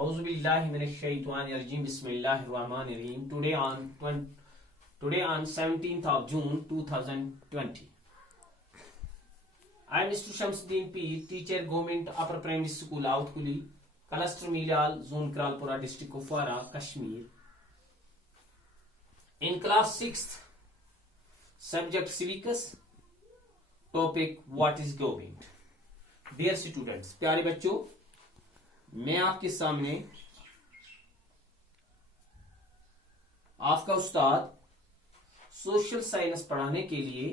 Auzubillahi minash-shaytanir-rajim. Bismillahir-rahmanir-rahim. Today on 17th of June 2020. I am Mr. Shamsuddin P, teacher, Government Upper Primary School, Outkuli, Cluster Milial, Zone Kralpura, District Kupwara, Kashmir. In class 6th, subject Civicus, topic What is Government? Dear students, प्यारे बच्चों, मैं आपके सामने आपका उस्ताद social science पढ़ाने के लिए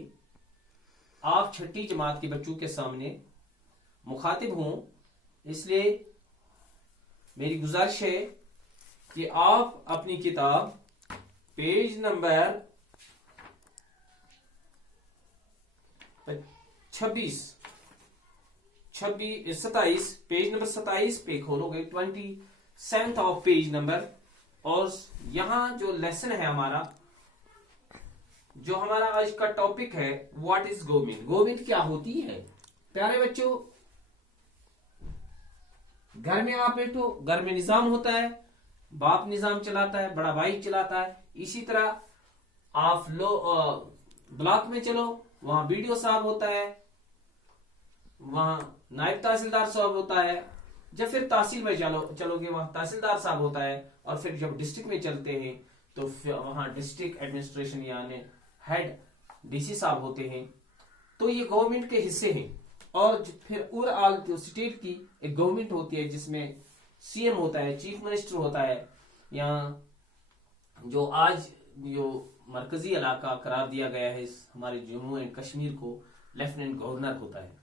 आप छठी जमात के बच्चों के सामने मुखातिब हूं, इसलिए मेरी गुजारिश है कि आप अपनी किताब पेज नंबर 27 पेज नंबर 27 पे खोलोगे 27th ऑफ पेज नंबर। और यहां जो लेसन है हमारा आज का टॉपिक है व्हाट इज गवर्नमेंट। गवर्नमेंट क्या होती है? प्यारे बच्चों, घर में आप बैठो, घर में निजाम होता है, बाप निजाम चलाता है, बड़ा भाई चलाता है। इसी तरह आप ब्लॉक में चलो, वहां बीडीओ साहब होता है, वहां नायब तहसीलदार साहब होता है। जब फिर तहसील में चलोगे, वहां तहसीलदार साहब होता है। और फिर जब डिस्ट्रिक्ट में चलते हैं तो फिर वहां डिस्ट्रिक्ट एडमिनिस्ट्रेशन यानी हेड डीसी साहब होते हैं। तो ये गवर्नमेंट के हिस्से हैं। और फिर ओवरऑल जो स्टेट की एक गवर्नमेंट होती है जिसमें सीएम होता है, चीफ मिनिस्टर होता है, या जो आज जो मरकजी इलाका करार दिया गया है हमारे जम्मू एंड कश्मीर को, लेफ्टिनेंट गवर्नर होता है।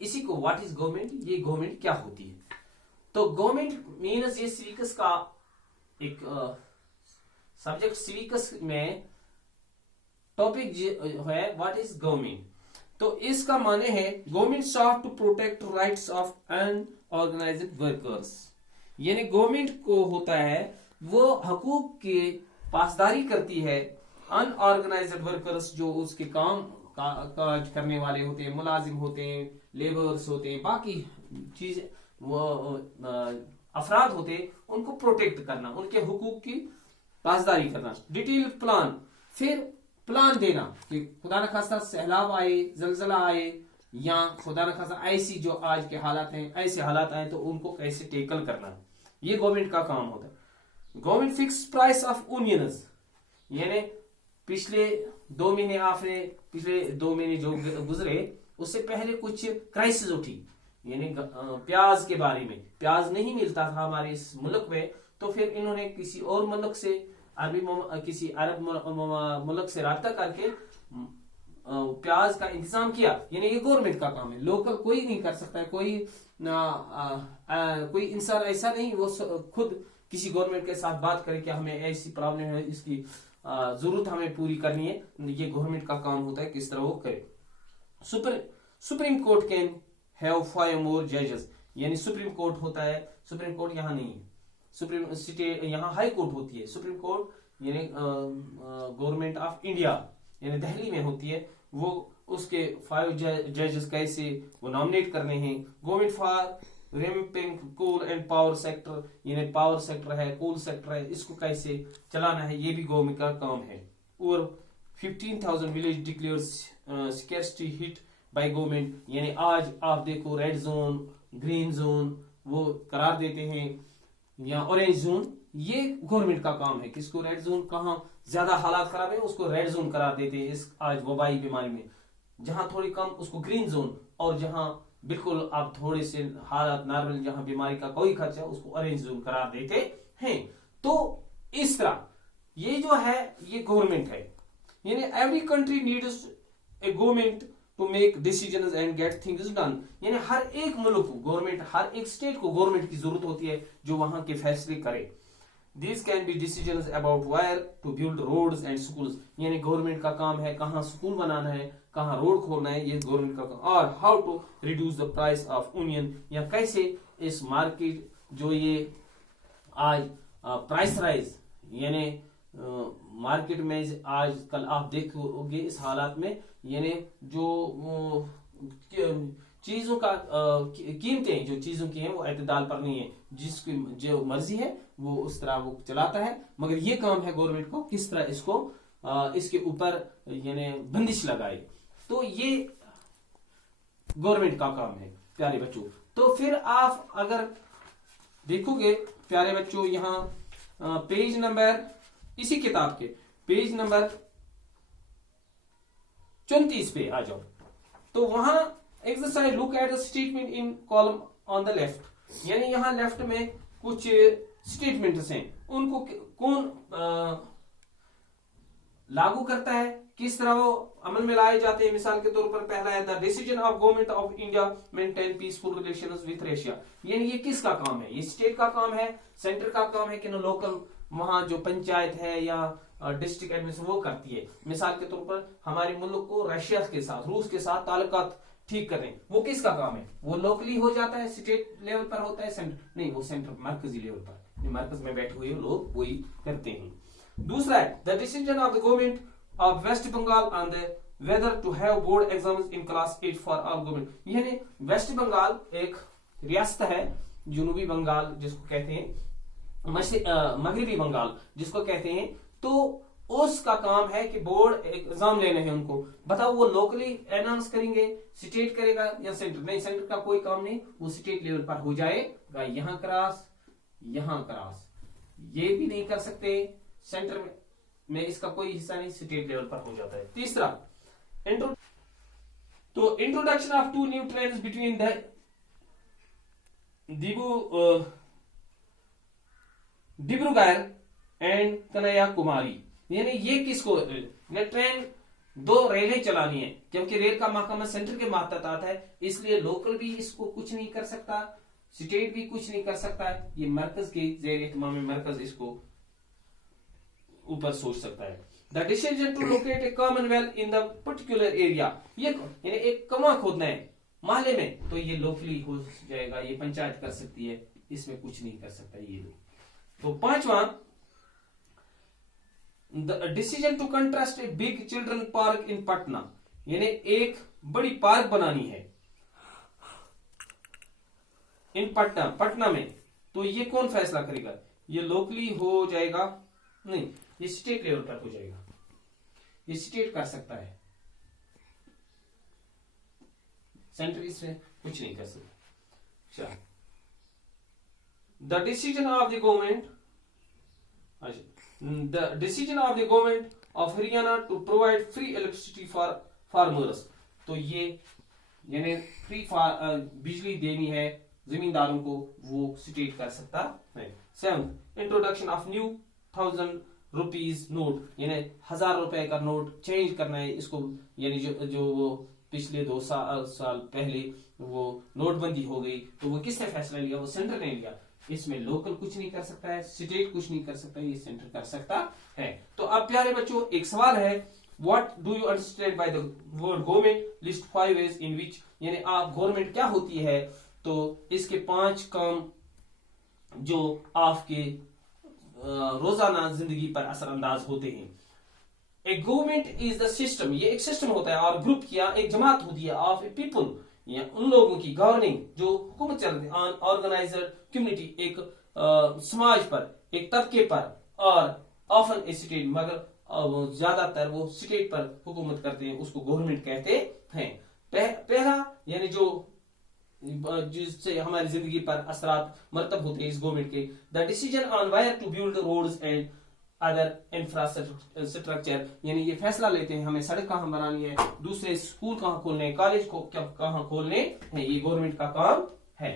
इसी को व्हाट इज गवर्नमेंट, ये गवर्नमेंट क्या होती है। तो गवर्नमेंट मीन्स ये सिविक्स का एक सब्जेक्ट, सिविक्स में टॉपिक है व्हाट इज गवर्नमेंट। तो इसका माने है government shot to protect rights of unorganised workers. यानी गवर्नमेंट को होता है वो हकूक के पासदारी करती है अनऑर्गेनाइज्ड वर्कर्स, जो उसके काम काज करने वाले होते हैं, मुलाजिम होते हैं, लेबर्स होते हैं, बाकी चीज वो अफराद होते हैं, उनको प्रोटेक्ट करना, उनके हुकूक की पासदारी करना। डिटेल प्लान, फिर प्लान देना कि खुदा न खास्ता सैलाब आए, जलजला आए, या खुदा न खास्ता ऐसी जो आज के हालात हैं, ऐसे हालात आए तो उनको कैसे टेकल करना, ये गवर्नमेंट का काम होता है। Government fix price of onions, यानी पिछले 2 महीने जो गुजरे उससे पहले कुछ क्राइसिस उठी, यानी प्याज के बारे में। प्याज नहीं मिलता था हमारे इस मुल्क में, तो फिर इन्होंने किसी और मुल्क से, किसी अरब मुल्क से राब्ता करके प्याज का इंतजाम किया। यानी ये गवर्नमेंट का काम है, लोकल कोई नहीं कर सकता है। कोई इंसान ऐसा नहीं वो खुद किसी गवर्नमेंट के साथ बात करे कि हमें ऐसी प्रॉब्लम है, इसकी जरूरत हमें पूरी करनी है। ये गवर्नमेंट का काम होता है किस तरह वो करे। सुप्रीम कोर्ट कैन हैव 5 मोर जजेस, यानी सुप्रीम कोर्ट होता है। सुप्रीम कोर्ट यहाँ नहीं है, सुप्रीम स्टेट यहाँ हाई कोर्ट होती है। सुप्रीम कोर्ट यानी गवर्नमेंट ऑफ इंडिया यानी दिल्ली में होती है। वो उसके 5 जजेस कैसे वो नॉमिनेट करने हैं। Government for ramping coal and power sector, यानी पावर सेक्टर है, कोल सेक्टर है, इसको कैसे चलाना है, ये भी गवर्नमेंट का काम है। और 15,000 village declares scarcity hit by government, यानी आज आप देखो रेड जोन, ग्रीन जोन वो करार देते हैं, या ऑरेंज जोन, ये गवर्नमेंट का काम है। किसको रेड जोन, कहाँ ज्यादा हालात खराब है उसको रेड जोन करार देते हैं इस आज वबाई बीमारी में। जहां थोड़ी कम उसको ग्रीन जोन, और जहां बिल्कुल आप थोड़े से हालात नॉर्मल, जहां बीमारी का कोई खर्चा उसको ऑरेंज जोन करार देते हैं। तो इस तरह ये जो है ये गवर्नमेंट है। यानी every country needs a government to make decisions and get things done. यानी हर एक मुल्क को गवर्नमेंट, हर एक स्टेट को गवर्नमेंट की जरूरत होती है जो वहां के फैसले करे। These can be decisions about where to build roads and schools, यानी गवर्नमेंट का काम है कहाँ स्कूल बनाना है, कहाँ रोड खोलना है, ये गवर्नमेंट का काम। और how to reduce the price of onion, या कैसे इस मार्केट जो ये आज प्राइस राइज, यानी मार्केट में आजकल आप देखोगे इस हालात में, यानी जो चीजों का कीमतें जो चीजों की हैं वो एतदाल पर नहीं है, जिसकी जो मर्जी है वो उस तरह वो चलाता है। मगर ये काम है गवर्नमेंट को किस तरह इसको इसके ऊपर यानी बंदिश लगाए। तो ये गवर्नमेंट का काम है प्यारे बच्चों। तो फिर आप अगर देखोगे प्यारे बच्चों, यहाँ पेज नंबर, इसी किताब के पेज नंबर 34 पे आ जाओ, तो वहां exercise look at the statement in column on the left, यानी यहां लेफ्ट में कुछ स्टेटमेंट्स हैं, उनको कौन लागू करता है, किस तरह वो अमल में लाए जाते हैं। मिसाल के तौर पर पहला है the decision of government of India maintain peaceful relations with Russia, यानी ये किसका काम है, ये स्टेट का काम है, सेंटर का काम है कि ना लोकल वहां जो पंचायत है या डिस्ट्रिक्ट एडमिनिस्ट्रेशन वो करती है। मिसाल के तौर पर हमारे मुल्क को रशिया के साथ, रूस के साथ ताल्लुकात ठीक करें, वो किसका काम है, वो लोकली हो जाता है, स्टेट लेवल पर होता है, सेंटर नहीं, वो सेंटर मरकजी लेवल पर, मरकज में बैठे हुए लोग वही करते हैं। दूसरा है the decision of the government of West Bengal on the whether to have board exams in class 8 for all government, यानी वेस्ट बंगाल एक रियासत है, जनूबी बंगाल जिसको कहते हैं, मगरबी बंगाल जिसको कहते हैं, तो उसका काम है कि बोर्ड एग्जाम लेने हैं उनको। बताओ वो लोकली अनाउंस करेंगे, स्टेट करेगा या सेंटर? नहीं, सेंटर का कोई काम नहीं, वो स्टेट लेवल पर हो जाएगा। यहां क्रॉस, यहां क्रॉस, ये भी नहीं कर सकते, सेंटर में इसका कोई हिस्सा नहीं, स्टेट लेवल पर हो जाता है। तीसरा तो introduction of 2 new trains between the Dibrugarh and Kanyakumari, यानी ये किसको, ट्रेन 2 रेलें चलानी है, क्योंकि रेल का महकमा सेंटर के मातहत आता है, इसलिए लोकल भी इसको कुछ नहीं कर सकता, स्टेट भी कुछ नहीं कर सकता है, ये मरकज के जेर इत्माम में मरकज इसको ऊपर सोच सकता है। The decision to locate a commonwealth in the particular area, ये यानी एक कुआं खोदना है मोहल्ले में, तो ये लोकली हो जाएगा, ये पंचायत कर सकती है, इसमें कुछ नहीं कर सकता ये लोग। तो पांचवा the decision to construct a big children park in Patna, यानी एक बड़ी पार्क बनानी है इन पटना में, तो ये कौन फैसला करेगा, ये लोकली हो जाएगा, नहीं ये स्टेट लेवल पर हो जाएगा, ये स्टेट कर सकता है, सेंटर इसमें कुछ नहीं कर सकता। चलो the decision of the government, the decision of the government of Haryana to provide free electricity for farmers, तो ये यानी फ्री बिजली देनी है जमींदारों को, वो स्टेट कर सकता है। 7 introduction of new 1000 rupees note, यानी 1000 रुपए का नोट चेंज करना है इसको, यानी जो वो पिछले 2 साल पहले वो नोटबंदी हो गई, तो वो किसने फैसला लिया, वो सेंटर ने लिया, इसमें लोकल कुछ नहीं कर सकता है, स्टेट कुछ नहीं कर सकता है, ये सेंटर कर सकता है। तो अब प्यारे बच्चों एक सवाल है, what do you understand by the word government, list 5 ways in which, यानी आप गवर्नमेंट क्या होती है, तो इसके 5 काम जो आपके रोजाना जिंदगी पर असरअंदाज होते हैं। ए गवर्नमेंट इज द सिस्टम, ये एक सिस्टम होता है, और ग्रुप किया एक जमात होती है ऑफ ए पीपल, या उन लोगों की गवर्निंग जो हुकूमत चलती है, ऑर्गेनाइजर कम्युनिटी, एक समाज पर, एक तबके पर, और ऑफन ए स्टेट, मगर ज्यादातर वो स्टेट पर हुकूमत करते हैं, उसको गवर्नमेंट कहते हैं। पहला यानी जो जिससे हमारी जिंदगी पर असरात मरतब होते हैं इस गवर्नमेंट के, the decision on whether to build roads and other infrastructure, यानी ये फैसला लेते हैं हमें सड़क कहां बनानी है, दूसरे स्कूल कहां खोलने, कॉलेज को कहां खोलने हैं, ये गवर्नमेंट का काम है।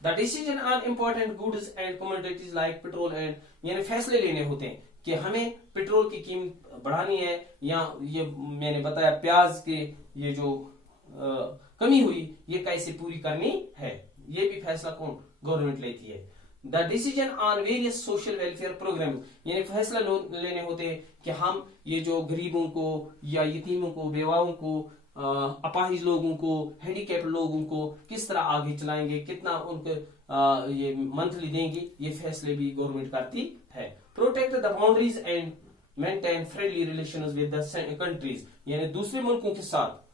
The decision on important goods and commodities like petrol and, यानी फैसले लेने होते हैं कि हमें पेट्रोल की कीमत बढ़ानी है, या ये मैंने बताया प्याज के ये जो कमी हुई ये कैसे पूरी करनी है, ये भी फैसला कौन, गवर्नमेंट लेती है। The decision on various social welfare programme, यानी फैसला लेने होते हैं कि हम ये जो गरीबों को या यतीमों को, बेवाओं को, अपाहिज लोगों को, हैंडीकैप लोगों को किस तरह आगे चलाएंगे, कितना उनको ये मंथली देंगे, ये फैसले भी गवर्नमेंट करती है। Protect the boundaries and maintain friendly relations with the countries, यानी दूसरे मुल्कों के साथ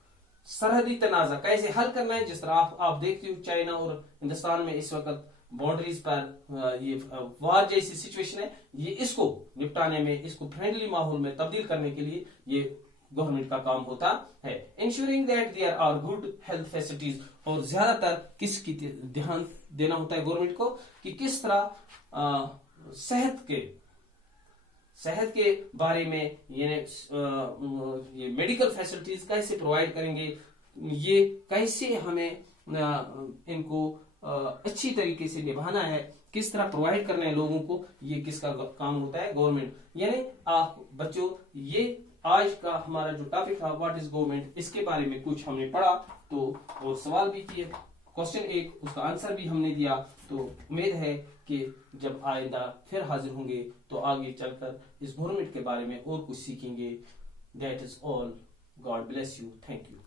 सरहदी तनाजा कैसे हल करना है, जिस तरह आप देखते हो चाइना और हिंदुस्तान में इस वक्त बाउंड्रीज पर ये वार जैसी सिचुएशन है, ये इसको निपटाने में, इसको फ्रेंडली माहौल में तब्दील करने के लिए ये गवर्नमेंट का काम होता है। Ensuring that there are good health facilities, और ज्यादातर किसकी ध्यान देना होता है गवर्नमेंट को कि किस तरह सेहत के बारे में ये मेडिकल फैसिलिटीज कैसे प्रोवाइड करेंगे, ये कैसे हमें इनको अच्छी तरीके से निभाना है, किस तरह प्रोवाइड करना है लोगों को, ये किसका काम होता है, गवर्नमेंट। यानी आप बच्चों, ये आज का हमारा जो टॉपिक था व्हाट इज गवर्नमेंट, इसके बारे में कुछ हमने पढ़ा, तो और सवाल भी किए, क्वेश्चन एक उसका आंसर भी हमने दिया। तो उम्मीद है कि जब आइंदा फिर हाजिर होंगे तो आगे चलकर इस गवर्नमेंट के बारे में और कुछ सीखेंगे। That is all, God bless you, thank you.